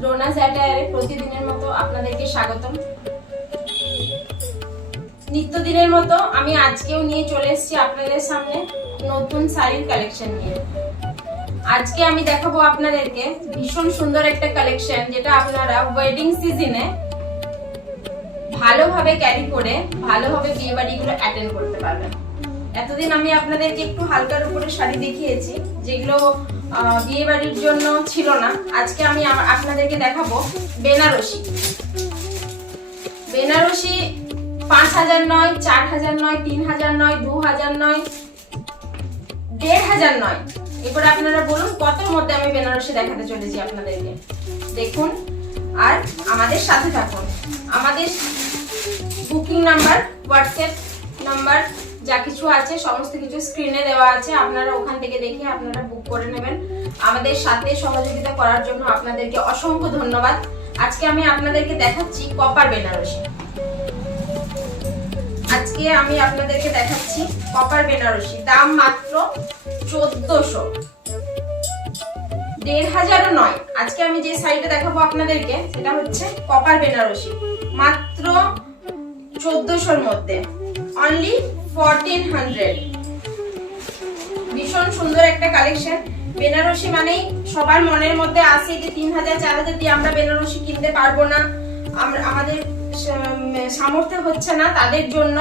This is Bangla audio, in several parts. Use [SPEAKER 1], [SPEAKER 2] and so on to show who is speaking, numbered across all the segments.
[SPEAKER 1] ড্রোনা স্যাটায়ারে প্রতিদিনের মতো আপনাদেরকে স্বাগতম। নিত্যদিনের মতো আমি আজকেও নিয়ে চলে এসেছি আপনাদের সামনে নতুন শাড়ির কালেকশন নিয়ে। আজকে আমি দেখাবো আপনাদেরকে ভীষণ সুন্দর একটা কালেকশন যেটা আপনারা ওয়েডিং সিজনে ভালোভাবে ক্যারি করে, ভালোভাবে বিয়ে বাড়িগুলো অ্যাটেন্ড করতে পারবেন। এতদিন আমি আপনাদেরকে একটু হালকার উপরে শাড়ি দেখিয়েছি, যেগুলো বিয়ে বাড়ির জন্য ছিল না। আজকে আমি আপনাদেরকে দেখাবো বেনারসি। বেনারসি পাঁচ হাজার নয়, চার হাজার নয়, তিন হাজার নয়, দু হাজার নয়, দেড় হাজার নয়। এবার আপনারা বলুন কতর মধ্যে আমি বেনারসি দেখাতে চলেছি আপনাদেরকে। দেখুন আর আমাদের সাথে থাকুন। আমাদের বুকিং নাম্বার হোয়াটসঅ্যাপ নাম্বার যা কিছু আছে, সমস্ত কিছু স্ক্রিনে দেওয়া আছে। আপনারা ওখান থেকে দেখে আপনারা বুক করে নেবেন। আমাদের সাথে সহযোগিতা করার জন্য আপনাদেরকে অসংখ্য ধন্যবাদ। আজকে আমি আপনাদেরকে দেখাচ্ছি কপার বেনারসি। আজকে আমি আপনাদেরকে দেখাচ্ছি কপার বেনারসি। দাম মাত্র চোদ্দশো। দেড় হাজারও নয়। আজকে আমি যে শাড়িটা দেখাবো আপনাদেরকে, সেটা হচ্ছে কপার বেনারসি। মাত্র চোদ্দশোর মধ্যে। অনলি ফোরটিন হান্ড্রেড ভীষণ সুন্দর একটা কালেকশন বেনারসি মানেই সবার মনের মধ্যে আসে যে তিন হাজার চার হাজার দিয়ে আমরা বেনারসি কিনতে পারব না। আমাদের সামর্থ্য হচ্ছে না তাদের জন্য।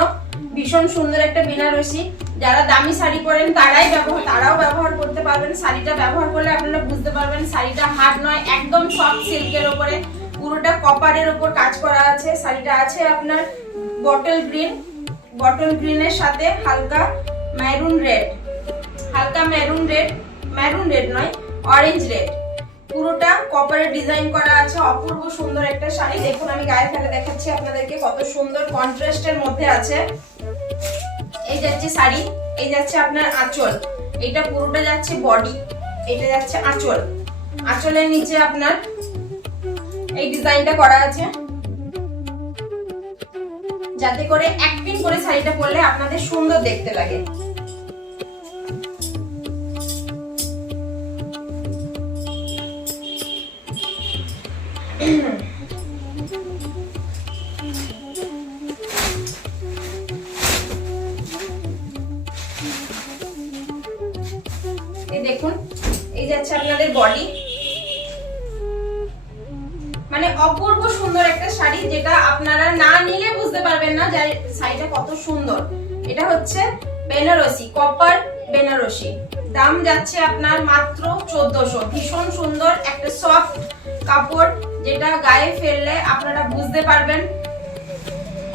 [SPEAKER 1] ভীষণ সুন্দর একটা বেনারসি। যারা দামি শাড়ি পরেন, তারাই ব্যবহার তারাও ব্যবহার করতে পারবেন। শাড়িটা ব্যবহার করলে আপনারা বুঝতে পারবেন, শাড়িটা হার্ড নয়, একদম সফট সিল্কের উপরে পুরোটা কপারের উপর কাজ করা আছে। শাড়িটা আছে আপনার বটল গ্রিন বটল গ্রিনের সাথে হালকা ম্যারুন রেড। হালকা মেরুন রেড মেরুন রেড নয়, অরেঞ্জ রেড। পুরোটা কপারের ডিজাইন করা আছে, অপূর্ব সুন্দর একটা শাড়ি। দেখুন, আমি গায়ে ফেলে দেখাচ্ছি আপনাদেরকে কত সুন্দর কন্ট্রাস্টের মধ্যে আছে। এই যাচ্ছে শাড়ি, এই যাচ্ছে আপনার আঁচল। এটা পুরোটা যাচ্ছে বডি এটা যাচ্ছে আঁচল। আঁচলের নিচে আপনার এই ডিজাইনটা করা আছে। যাতে করে এক পিন করে শাড়িটা পরলে আপনাদের সুন্দর দেখতে লাগে। শাড়ি যেটা আপনারা না নিলে বুঝতে পারবেন না যে শাড়িটা কত সুন্দর। এটা হচ্ছে বেনারসি কপার বেনারসি। দাম যাচ্ছে আপনার মাত্র চোদ্দশো। ভীষণ সুন্দর একটা সফট কাপড় যেটা গায়ে ফেললে আপনারা বুঝতে পারবেন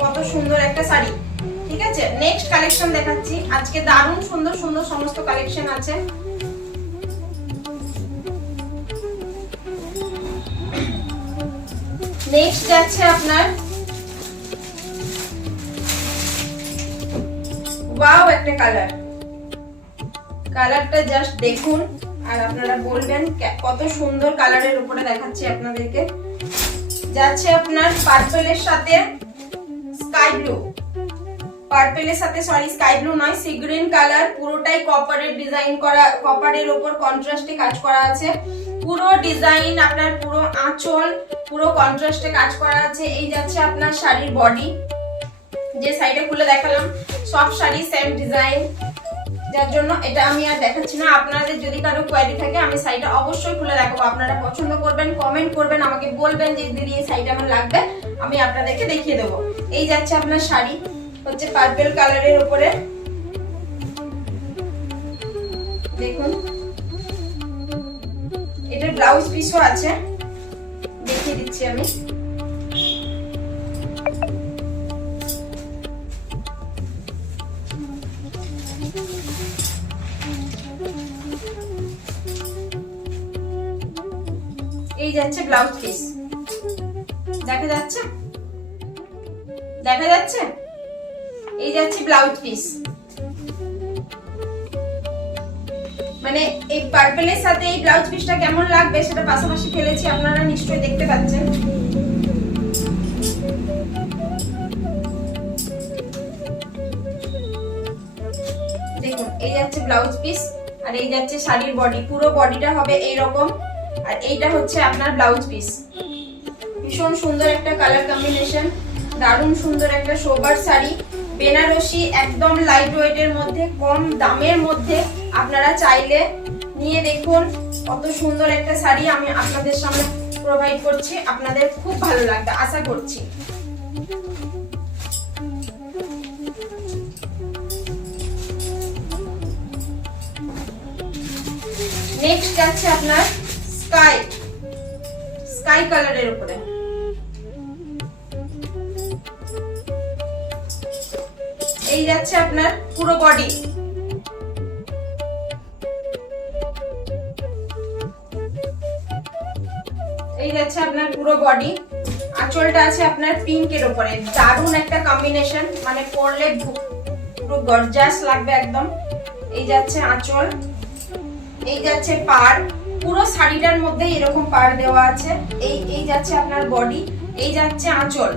[SPEAKER 1] কত সুন্দর একটা শাড়ি। ঠিক আছে? নেক্সট কালেকশন দেখাচ্ছি। আজকে দারুণ সুন্দর সুন্দর সমস্ত কালেকশন আছে। নেক্সট যাচ্ছে আপনার? ওয়াও একটা কালার কালারটা জাস্ট দেখুন, আর আপনারা বলবেন কত সুন্দর কালারের উপরে দেখাচ্ছি আপনাদেরকে। যাচ্ছে আপনার পার্পেলের সাথে স্কাই ব্লু পার্পেলের সাথে সরি স্কাই ব্লু নয় সি গ্রিন কালার পুরোটাই কপারের ডিজাইন করা কপারের ওপর কন্ট্রাস্টে কাজ করা আছে। পুরো ডিজাইন আপনার পুরো আঁচল, পুরো কন্ট্রাস্টে কাজ করা আছে। এই যাচ্ছে আপনার শাড়ির বডি যে সাইডে খুলে দেখালাম, সব শাড়ি সেম ডিজাইন যার জন্য এটা আমি আর দেখাচ্ছি না। আপনাদের যদি কারও কোয়ারি থাকে, আমি শাড়িটা অবশ্যই খুলে দেখাবো। আপনারা পছন্দ করবেন কমেন্ট করবেন, আমাকে বলবেন যে, দিদি, এই শাড়িটা আমার লাগবে। আমি আপনাদেরকে দেখিয়ে দেবো। এই যাচ্ছে আপনার শাড়ি। হচ্ছে পার্পেল কালারের উপরে। দেখুন। এটা ব্লাউজ পিসও আছে। দেখিয়ে দিচ্ছি আমি। এই যাচ্ছে ব্লাউজ পিস দেখা যাচ্ছে? দেখা যাচ্ছে? এই যাচ্ছে ব্লাউজ পিস মানে এই সাথে এই ব্লাউজ পিসটা কেমন লাগবে সেটা পাশাপাশি ফেলেছি, আপনারা নিশ্চয়ই দেখতে পাচ্ছেন। এই যাচ্ছে ব্লাউজ পিস আর এই যাচ্ছে শাড়ির বডি পুরো বডিটা হবে এইরকম। আর এইটা হচ্ছে আপনার ব্লাউজ পিস ভীষণ সুন্দর একটা কালার কম্বিনেশন দারুণ সুন্দর একটা সোবার শাড়ি। বেনারসি একদম লাইট ওয়েটের মধ্যে, কম দামের মধ্যে আপনারা চাইলে নিয়ে দেখুন কত সুন্দর একটা শাড়ি আমি আপনাদের সামনে প্রোভাইড করছি। আপনাদের খুব ভালো লাগবে, আশা করছি। নেক্সট যাচ্ছে আপনার স্কাই স্কাই কালারের উপরে। এই যাচ্ছে আপনার পুরো বডি এই যাচ্ছে আপনার পুরো বডি আঁচলটা আছে আপনার পিঙ্কের একটা কম্বিনেশন মানে পরলে পুরো গর্জাস লাগবে একদম। এই যাচ্ছে আঁচল। এই যাচ্ছে পার পুরো শাড়িটার মধ্যে এরকম পার দেওয়া আছে। এই এই যাচ্ছে আপনার বডি এই যাচ্ছে আঁচল।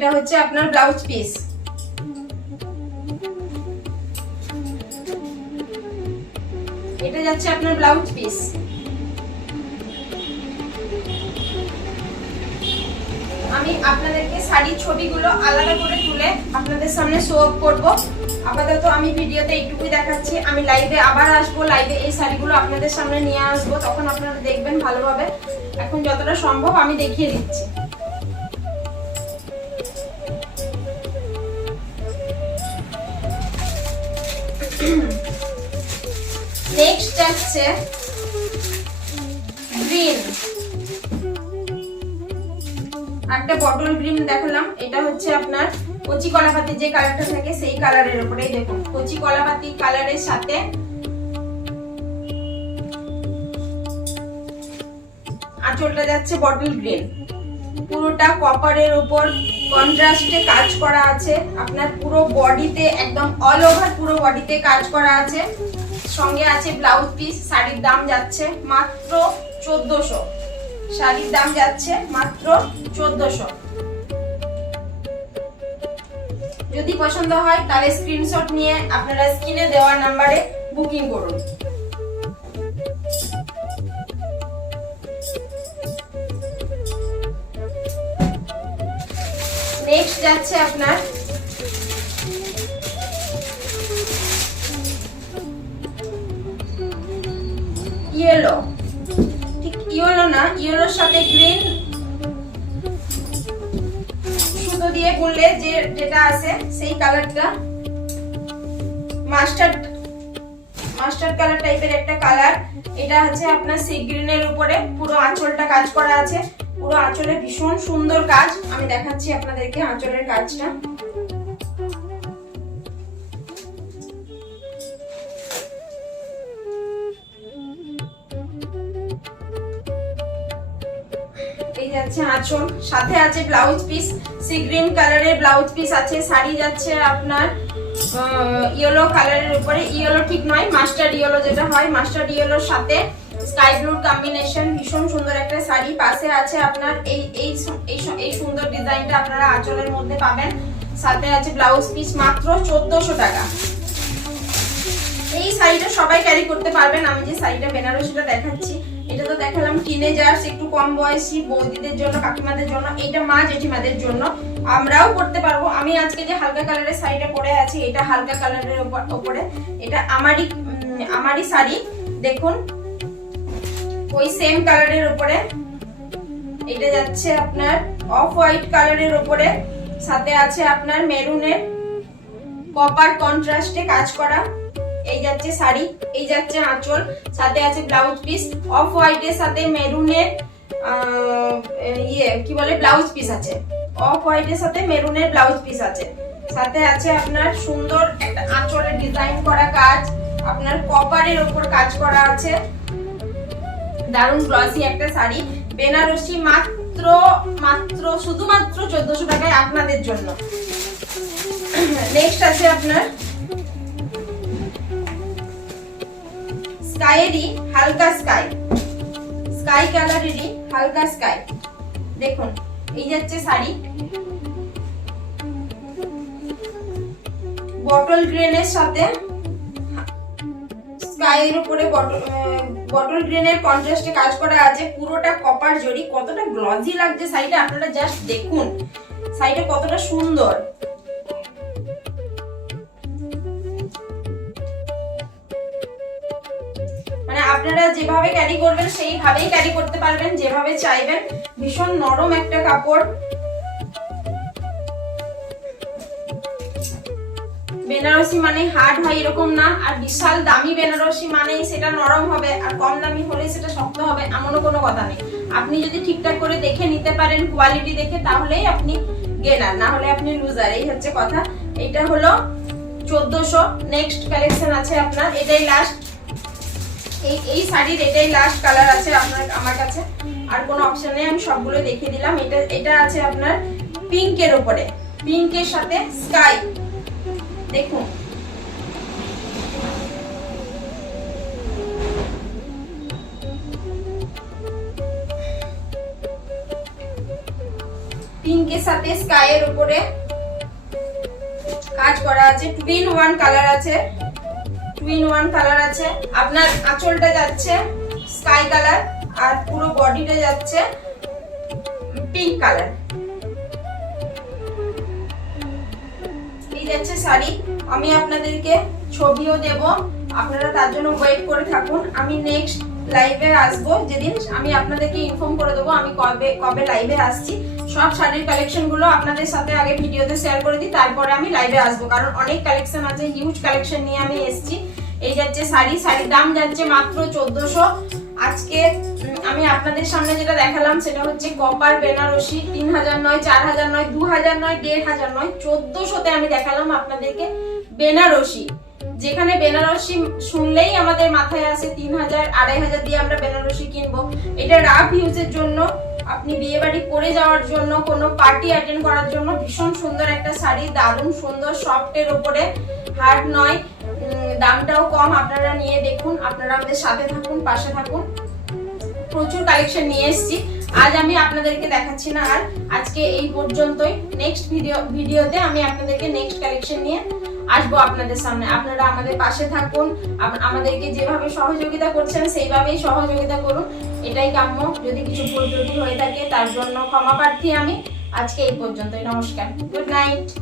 [SPEAKER 1] এটা হচ্ছে আপনার ব্লাউজ পিস। এটা যাচ্ছে আপনার ব্লাউজ পিস। আমি আপনাদেরকে শাড়ির ছবিগুলো আলাদা করে তুলে আপনাদের সামনে শো অফ করব। আপাতত আমি ভিডিওতে এইটুকুই দেখাচ্ছি। আমি লাইভে আবার আসব লাইভে এই শাড়িগুলো আপনাদের সামনে নিয়ে আসব। তখন আপনারা দেখবেন ভালোভাবে। এখন যতটা সম্ভব আমি দেখিয়ে দিচ্ছি। নেক্সট যাচ্ছে গ্রিন একটা বটল গ্রিন দেখালাম। এটা হচ্ছে আপনার কচি কলাপাতি যে কালারটা থাকে সেই কালারের উপরেই দেখুন। কচি কলাপাতি কালারের সাথে আঁচলটা যাচ্ছে বটল গ্রিন পুরোটা কপারের উপর কন্ট্রাস্টে কাজ করা আছে। আপনার পুরো বডিতে একদম অল ওভার পুরো বডিতে কাজ করা আছে। সঙ্গে আছে ব্লাউজ পিস শাড়ির দাম যাচ্ছে মাত্র চোদ্দশো। শাড়ির দাম যাচ্ছে মাত্র চোদ্দশো। যদি পছন্দ হয় তাহলে স্ক্রিনশট নিয়ে আপনারা স্ক্রিনে দেওয়া নাম্বারে বুকিং করুন। যাচ্ছে আপনার। ইয়েলো ঠিক ইয়েলো না ইয়েলোর সাথে গ্রিন সুতো দিয়ে গুনলে যে যেটা আছে, সেই কালারটা মাস্টার্ড মাস্টার্ড কালার টাইপের একটা কালার এটা হচ্ছে আপনার সি গ্রিনের উপরে, পুরো আঁচলটা কাজ করা আছে। পুরো আঁচলে ভীষণ সুন্দর কাজ। আমি দেখাচ্ছি আপনাদেরকে আঁচলের কাজটা। যাচ্ছে আঁচল। সাথে আছে ব্লাউজ পিস সি গ্রিন কালারের ব্লাউজ পিস আছে, শাড়ি যাচ্ছে আপনার ইয়েলো কালারের উপরে। ইয়েলো ঠিক নয় মাস্টার্ড ইয়েলো যেটা হয় মাস্টার্ড ইয়েলোর সাথে স্কাই ব্লুর কম্বিনেশন ভীষণ সুন্দর একটা শাড়ি। পাশে আছে আপনার এই এই এই সুন্দর ডিজাইনটা আপনারা আঁচলের মধ্যে পাবেন। সাথে আছে ব্লাউজ পিস মাত্র চোদ্দশো টাকা। এই শাড়িটা সবাই ক্যারি করতে পারবেন। আমি যে শাড়িটা বেনারসিটা দেখাচ্ছি, এটা তো দেখালাম টিনেজার্স একটু কম বয়সী বৌদিদের জন্য, কাকিমাদের জন্য এটা মা জেঠিমাদের জন্য। আমরাও করতে পারব। আমি আজকে যে হালকা কালারের শাড়িটা পরে আছি, এটা হালকা কালারের ওপরে। এটা আমারই আমারই শাড়ি। দেখুন ওই সেম কালারের উপরে। এটা যাচ্ছে আপনার অফ হোয়াইট কালারের উপরে। সাথে আছে আপনার মেরুনের কপার কন্ট্রাস্টে কাজ করা। এই যাচ্ছে শাড়ি, এই যাচ্ছে আঁচল। সাথে আছে ব্লাউজ পিস অফ হোয়াইটের সাথে মেরুনের ইয়ে কি বলে ব্লাউজ পিস আছে। অফ হোয়াইটের সাথে মেরুনের ব্লাউজ পিস আছে। সাথে আছে আপনার সুন্দর একটা আঁচলের ডিজাইন করা কাজ। আপনার কপারের উপর কাজ করা আছে। দারুণ গ্লসি একটা শাড়ি। বেনারসি মাত্র মাত্র, শুধুমাত্র চোদ্দশো টাকায় আপনাদের জন্য। নেক্সট আছে আপনার স্কাইয়েরই হালকা স্কাই স্কাই কালারেরই হালকা স্কাই দেখুন, এই যাচ্ছে শাড়ি। বটল গ্রেনের সাথে স্কাইয়ের উপরে বটল গ্রেনের কন্ট্রাস্টে কাজ করা আছে, পুরোটা কপার জরি, কতটা গ্লজি লাগছে শাড়িটা, আপনারা জাস্ট দেখুন। শাড়িটা কতটা সুন্দর। মানে আপনারা যেভাবে ক্যারি করবেন, সেইভাবেই ক্যারি করতে পারবেন, যেভাবে চাইবেন। ভীষণ নরম একটা কাপড়। বেনারসি মানে হার্ড হয় এরকম না। আর বিশাল দামি বেনারসি মানে সেটা নরম হবে, আর কম দামি হলে সেটা শক্ত হবে, এমনও কোনো কথা নেই। আপনি যদি ঠিকঠাক করে দেখে নিতে পারেন কোয়ালিটি দেখে, তাহলেই আপনি গেনার না হলে আপনি লুজার এই হচ্ছে কথা। এটা হলো চোদ্দশো নেক্সট কালেকশন আছে আপনার, এটাই লাস্ট এই এই শাড়ির এটাই লাস্ট কালার আছে আপনার, আমার কাছে। আর কোনো অপশন নেই, আমি সবগুলো দেখিয়ে দিলাম। এটা এটা আছে আপনার পিঙ্কের ওপরে পিঙ্কের সাথে স্কাই দেখুন। পিঙ্কের সাথে স্কাইয়ের উপরে কাজ করা আছে। টুইন ওয়ান কালার আছে। টুইন ওয়ান কালার আছে। আপনার আঁচলটা যাচ্ছে স্কাই কালার আর পুরো বডিটা যাচ্ছে পিঙ্ক কালার এই যাচ্ছে শাড়ি। আমি আপনাদেরকে ছবিও দেব। আপনারা তার জন্য ওয়েট করে থাকুন। আমি নেক্সট লাইভে আসব। যেদিন আমি আপনাদেরকে ইনফর্ম করে দেবো, আমি কবে কবে লাইভে আসছি। সব শাড়ির কালেকশনগুলো আপনাদের সাথে আগে ভিডিওতে শেয়ার করে দিই, তারপরে আমি লাইভে আসব। কারণ অনেক কালেকশন আছে হিউজ কালেকশন নিয়ে আমি এসেছি। এই যাচ্ছে শাড়ি। শাড়ির দাম যাচ্ছে মাত্র চোদ্দশো। আজকে আমি আপনাদের সামনে যেটা দেখালাম, সেটা হচ্ছে কপার বেনারসি, তিন হাজার নয়, চার হাজার নয়, দু হাজার নয়, দেড় হাজার নয়। চোদ্দশোতে আমি দেখালাম আপনাদেরকে। বেনারসি। যেখানে বেনারসি শুনলেই আমাদের মাথায় আসে তিন হাজার, আড়াই হাজার দিয়ে আমরা বেনারসি কিনবো। এটা রাফ ইউজের জন্য, আপনি বিয়ে বাড়ি পরে যাওয়ার জন্য, কোনো পার্টি অ্যাটেন্ড করার জন্য ভীষণ সুন্দর একটা শাড়ি, দারুণ সুন্দর সফটের ওপরে। হার্ড নয় দামটাও কম, আপনারা নিয়ে দেখুন, আপনারা আমাদের সাথে থাকুন, পাশে থাকুন। প্রচুর কালেকশন নিয়ে এসেছি। আজ আমি আপনাদেরকে দেখাচ্ছি না আর। আজকে এই পর্যন্তই। নেক্সট ভিডিও ভিডিওতে আমি আপনাদেরকে নেক্সট কালেকশন নিয়ে আসব আপনাদের সামনে। আপনারা আমাদের পাশে থাকুন। আম- আমাদেরকে যেভাবে সহযোগিতা করছেন, সেইভাবেই সহযোগিতা করুন। এটাই কাম্য। যদি কিছু ভুল ত্রুটি হয়ে থাকে, তার জন্য ক্ষমা প্রার্থী আমি। আজকে এই পর্যন্তই। নমস্কার। Good night